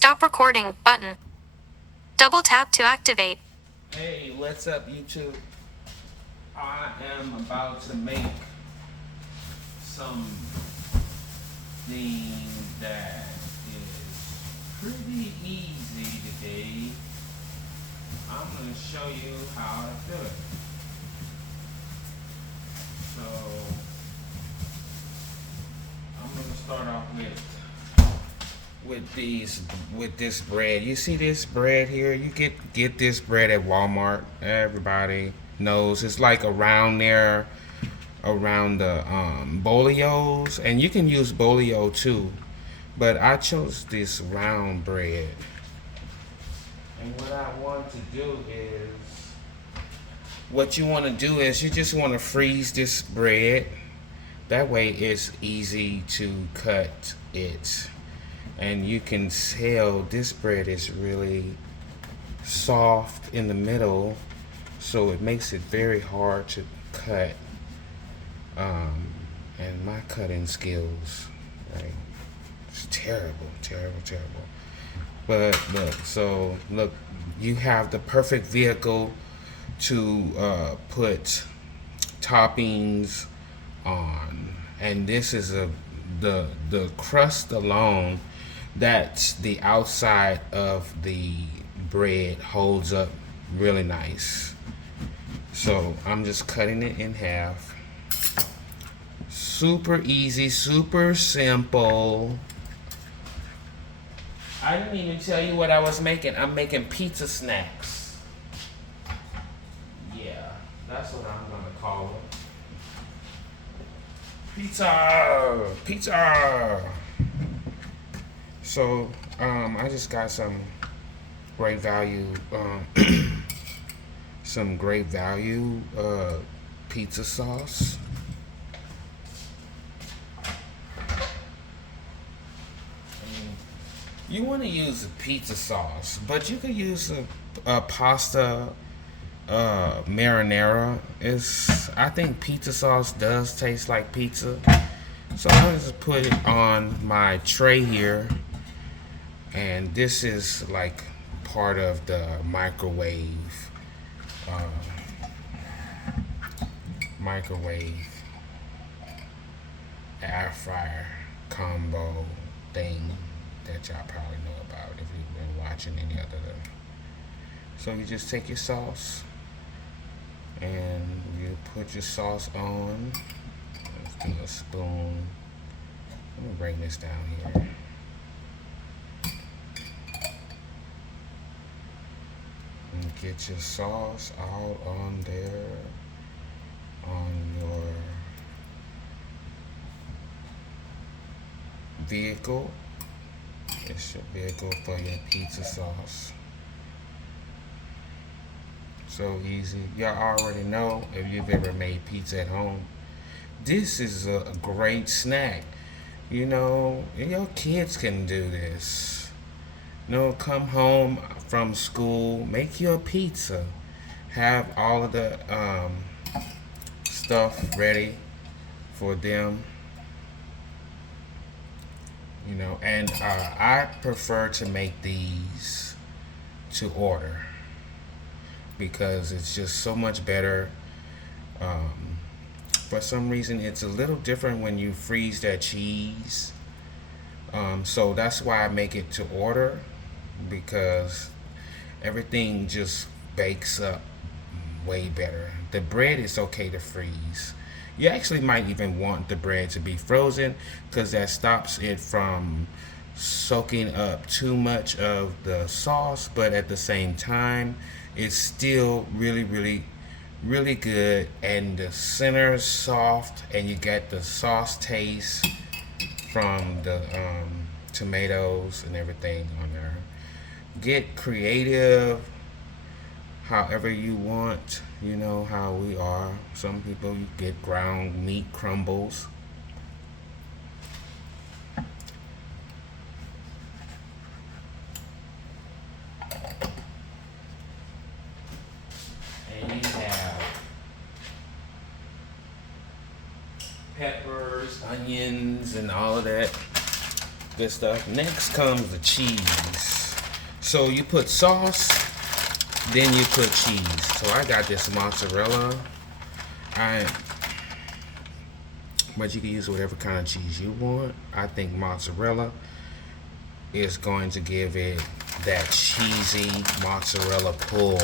Stop recording button. Double tap to activate. Hey, what's up, YouTube? I am about to make something that is pretty easy today. I'm going to show you how to do it. So, I'm going to start off with this bread. You see this bread here? You get this bread at Walmart. Everybody knows it's like around there, around the bolios, and you can use bolio too, but I chose this round bread. And what I want to do is, what you want to do is you just want to freeze this bread. That way it's easy to cut it. And you can tell this bread is really soft in the middle, so it makes it very hard to cut. And my cutting skills, right? It's terrible. But look, you have the perfect vehicle to put toppings on, and this is the crust alone. That's the outside of the bread holds up really nice. So I'm just cutting it in half. Super easy, super simple. I didn't even tell you what I was making. I'm making pizza snacks. Yeah, that's what I'm gonna call it. Pizza. So I just got some great value, pizza sauce. You want to use a pizza sauce, but you could use a pasta marinara. I think pizza sauce does taste like pizza, so I'll just put it on my tray here, and this is like part of the uh, microwave air fryer combo thing that y'all probably know about if you've been watching any other. So you just take your sauce and you put your sauce on. Let's do a spoon. Let me bring this down here. And get your sauce all on there, on your vehicle. It's your vehicle for your pizza sauce. So easy. Y'all already know, if you've ever made pizza at home, this is a great snack. You know, your kids can do this. You know, come home from school, make your pizza. Have all of the stuff ready for them. You know, and I prefer to make these to order because it's just so much better. For some reason, it's a little different when you freeze that cheese. So that's why I make it to order, because everything just bakes up way better. The bread is okay to freeze. You actually might even want the bread to be frozen because that stops it from soaking up too much of the sauce, but at the same time, it's still really good, and the center is soft, and you get the sauce taste from the tomatoes and everything on there. Get creative however you want. You know how we are. Some people, you get ground meat crumbles. And you have peppers, onions, and all of that. good stuff. Next comes the cheese. So you put sauce, then you put cheese. So I got this mozzarella. But you can use whatever kind of cheese you want. I think mozzarella is going to give it that cheesy mozzarella pull.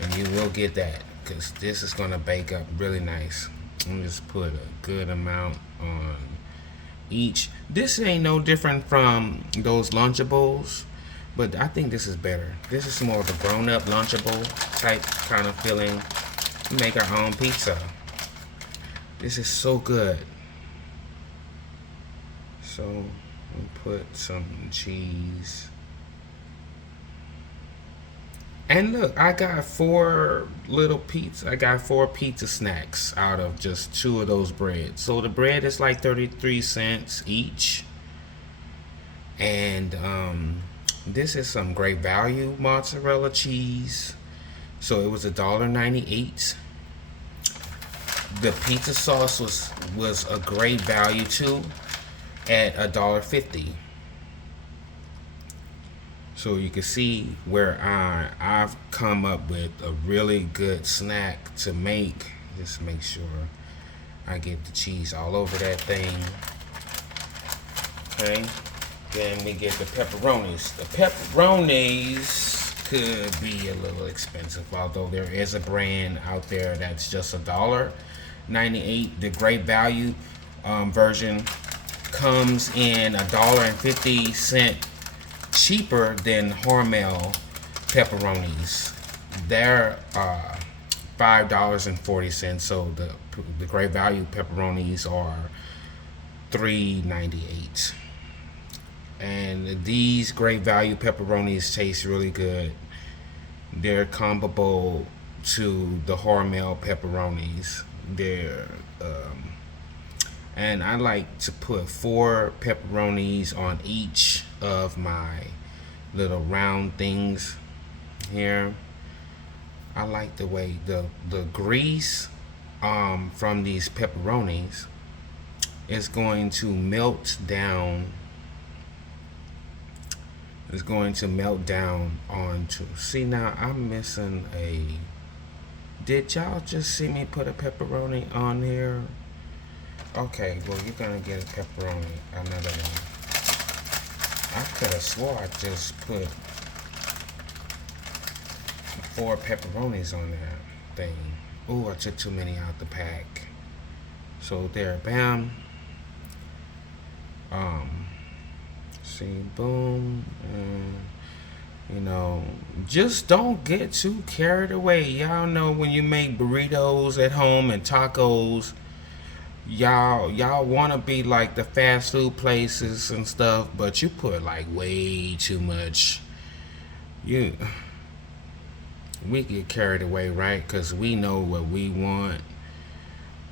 And you will get that because this is going to bake up really nice. I'm just put a good amount on each. This ain't no different from those lunchables, but I think this is better. This is more of a grown-up lunchable type kind of feeling. We make our own pizza. This is so good. So we put some cheese. And look, I got four pizza snacks out of just 2 of those breads. So the bread is like 33 cents each. And this is some great value mozzarella cheese. So it was $1.98. The pizza sauce was a great value too, at $1.50. So you can see where I've come up with a really good snack to make. Just make sure I get the cheese all over that thing. Okay. Then we get the pepperonis. The pepperonis could be a little expensive, although there is a brand out there that's just $1.98. The great value version comes in $1.50 cheaper than Hormel pepperonis. They're $5.40. So the great value pepperonis are $3.98. And these great value pepperonis taste really good. They're comparable to the Hormel pepperonis. And I like to put 4 pepperonis on each of my little round things here. I like the way the grease from these pepperonis is going to melt down. It's going to melt down onto. See, now I'm missing a. Did y'all just see me put a pepperoni on here? Okay, well, you're gonna get a pepperoni, another one. I could have swore I just put 4 pepperonis on that thing. Ooh, I took too many out the pack. So there, bam. See, boom, and you know, just don't get too carried away. Y'all know when you make burritos at home and tacos, y'all want to be like the fast food places and stuff, but you put like way too much. We get carried away, right? Because we know what we want.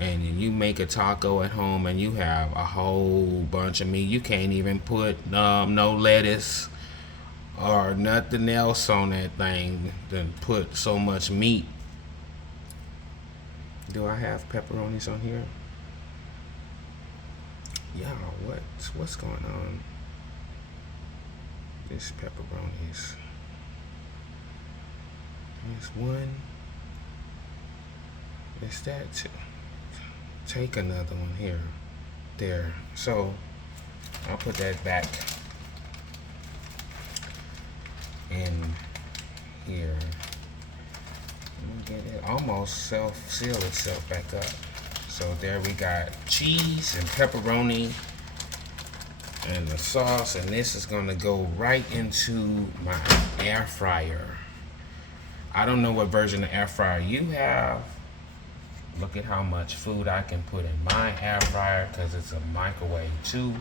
And you make a taco at home and you have a whole bunch of meat. You can't even put no lettuce or nothing else on that thing. Then put so much meat. Do I have pepperonis on here? Y'all, what's going on? This pepperonis. There's one. Is that 2? Take another one here. There. So I'll put that back in here. Get it almost seal itself back up. So there we got cheese and pepperoni and the sauce, and this is gonna go right into my air fryer. I don't know what version of air fryer you have. Look at how much food I can put in my air fryer because it's a microwave too.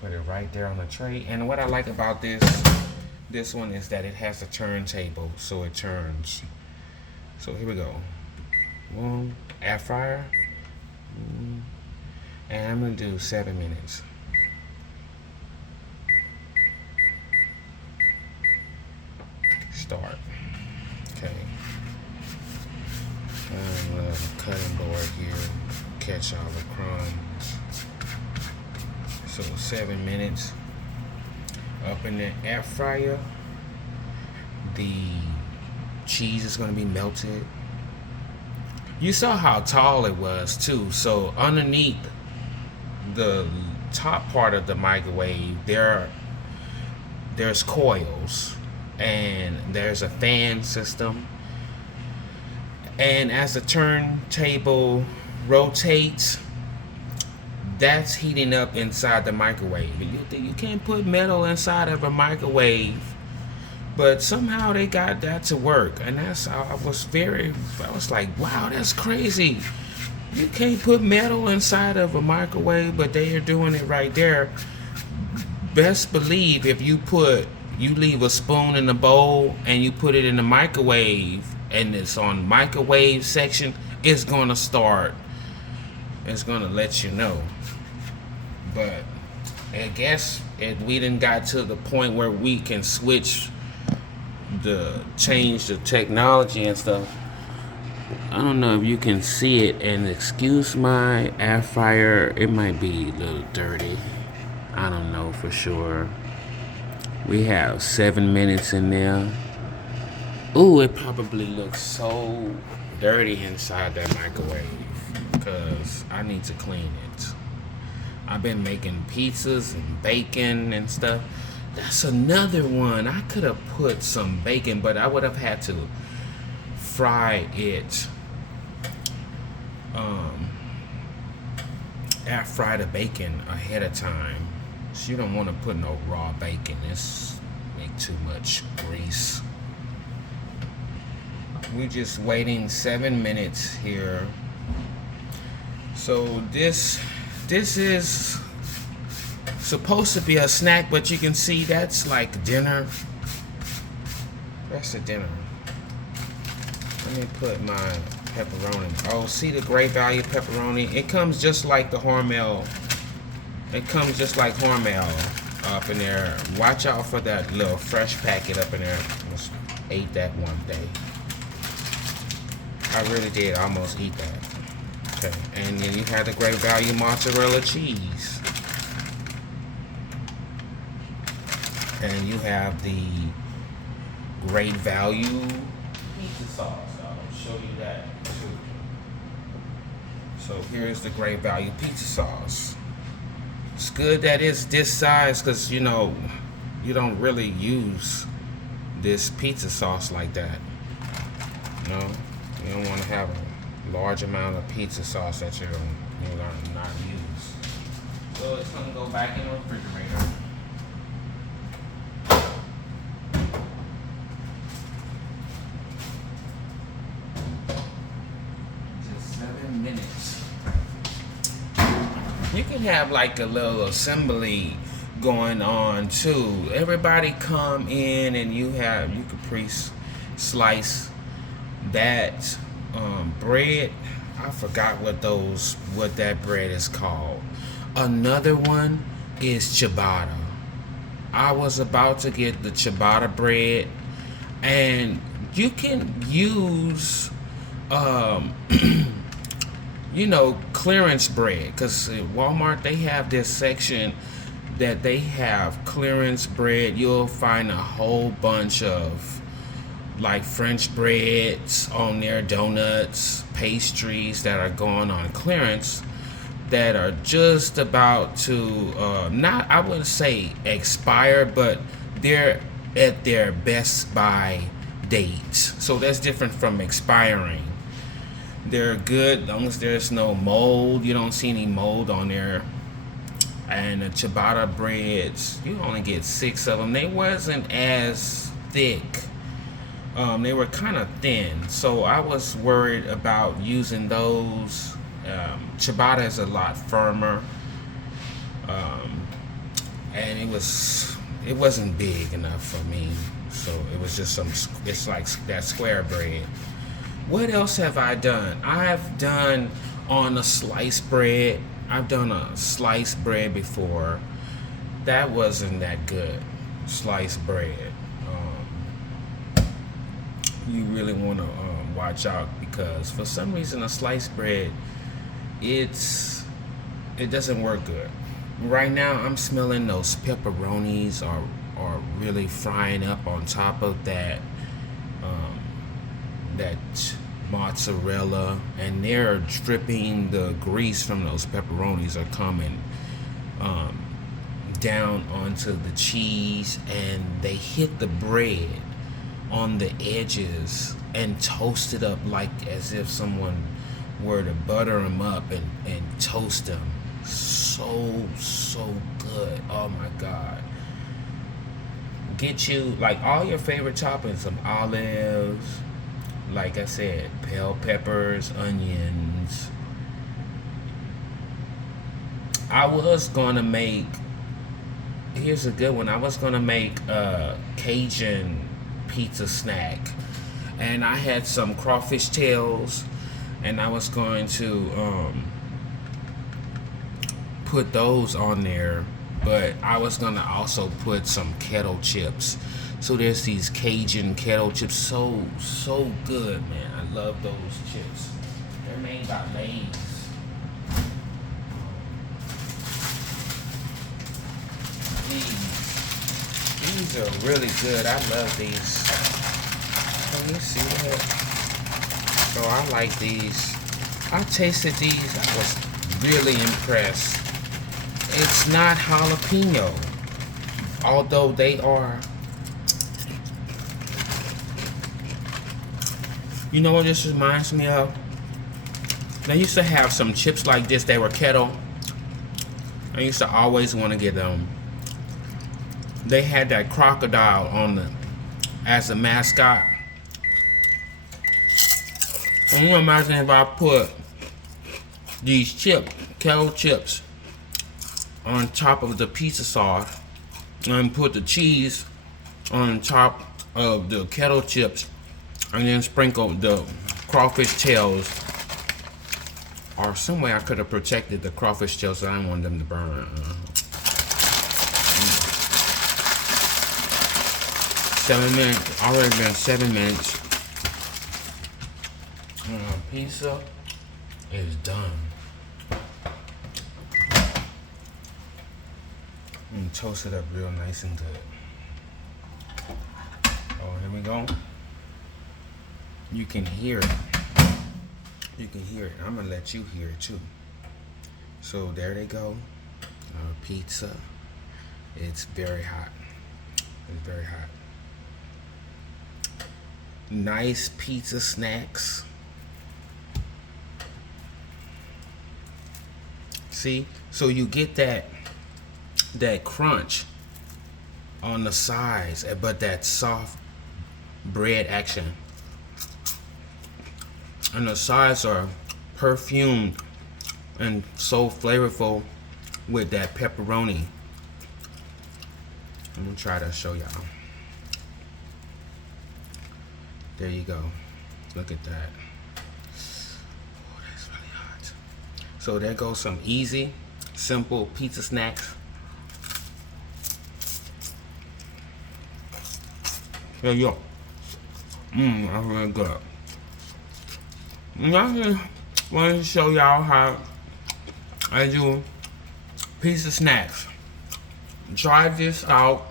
Put it right there on the tray. And what I like about this one is that it has a turntable, so it turns. So here we go. One air fryer. And I'm gonna do 7 minutes. Start. Okay. I love a cutting board here. catch all the crumbs. So 7 minutes up in the air fryer. The cheese is going to be melted. You saw how tall it was too. So underneath the top part of the microwave, there's coils and there's a fan system. And as the turntable rotates, that's heating up inside the microwave. You can't put metal inside of a microwave, but somehow they got that to work. And I was like, wow, that's crazy. You can't put metal inside of a microwave, but they are doing it right there. Best believe if you leave a spoon in a bowl and you put it in the microwave and it's on microwave section, it's gonna let you know. But I guess we done got to the point where we can change the technology and stuff. I don't know if you can see it, and excuse my air fryer, it might be a little dirty. I don't know for sure. We have 7 minutes in there. Ooh, it probably looks so dirty inside that microwave because I need to clean it. I've been making pizzas and bacon and stuff. That's another one. I could have put some bacon, but I would have had to fry it. Air fry the bacon ahead of time. So you don't want to put no raw bacon. It's make too much grease. We're just waiting 7 minutes here. So this is supposed to be a snack, but you can see that's like dinner. That's a dinner. Let me put my pepperoni. Oh, see the great value pepperoni? It comes just like the Hormel. It comes just like Hormel up in there. Watch out for that little fresh packet up in there. Almost ate that one day. I really did almost eat that. Okay, and then you have the great value mozzarella cheese. And you have the great value pizza sauce. I'll show you that too. So here's the great value pizza sauce. It's good that it's this size because you don't really use this pizza sauce like that. No, you don't want to have a large amount of pizza sauce that you're gonna not use. So it's gonna go back in the refrigerator. Just 7 minutes. You can have like a little assembly going on too. Everybody come in and you can pre-slice that bread. I forgot what that bread is called. Another one is ciabatta. I was about to get the ciabatta bread, and you can use clearance bread, because at Walmart they have this section that they have clearance bread. You'll find a whole bunch of like French breads on there, donuts, pastries that are going on clearance that are just about to not, I wouldn't say expire, but they're at their best by date. So that's different from expiring. They're good as long as there's no mold. You don't see any mold on there. And the ciabatta breads, you only get 6 of them. They wasn't as thick. They were kind of thin. So I was worried about using those. Ciabatta is a lot firmer. And it wasn't big enough for me. So it was just it's like that square bread. What else have I done? I've done on a sliced bread. I've done a sliced bread before. That wasn't that good. Sliced bread. You really want to watch out, because for some reason a sliced bread it doesn't work good. Right now, I'm smelling those pepperonis are really frying up on top of um, that mozzarella, and they're dripping the grease from those pepperonis are coming um, down onto the cheese, and they hit the bread on the edges and toast it up like as if someone were to butter them up and toast them. So good. Oh my god. Get you like all your favorite toppings, some olives, like I said, bell peppers, onions. I was gonna make, here's a good one. I was gonna make a Cajun pizza snack, and I had some crawfish tails, and I was going to put those on there, but I was gonna also put some kettle chips. So there's these Cajun kettle chips, so good, man. I love those chips. They're made by Lay's. These are really good. I love these. Can you see that? So I like these. I tasted these. I was really impressed. It's not jalapeno, although they are. You know what this reminds me of? They used to have some chips like this. They were kettle. I used to always want to get them. They had that crocodile on the as a mascot. Can you imagine if I put these kettle chips on top of the pizza sauce and put the cheese on top of the kettle chips and then sprinkle the crawfish tails, or some way I could have protected the crawfish tails so I didn't want them to burn. 7 minutes, already been 7 minutes. Pizza is done. And toast it up real nice and good. Oh, here we go. You can hear it. You can hear it. I'm gonna let you hear it too. So there they go. Pizza. It's very hot. It's very hot. Nice pizza snacks. See? So you get that crunch on the sides, but that soft bread action. And the sides are perfumed and so flavorful with that pepperoni. I'm gonna try to show y'all. There you go. Look at that. Oh, that's really hot. So there goes some easy, simple pizza snacks. There you go. That's really good. And I just wanted to show y'all how I do pizza snacks. Try this out.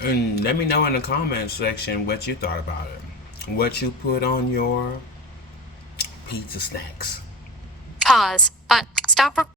And let me know in the comments section what you thought about it. What you put on your pizza snacks. Pause. But stop.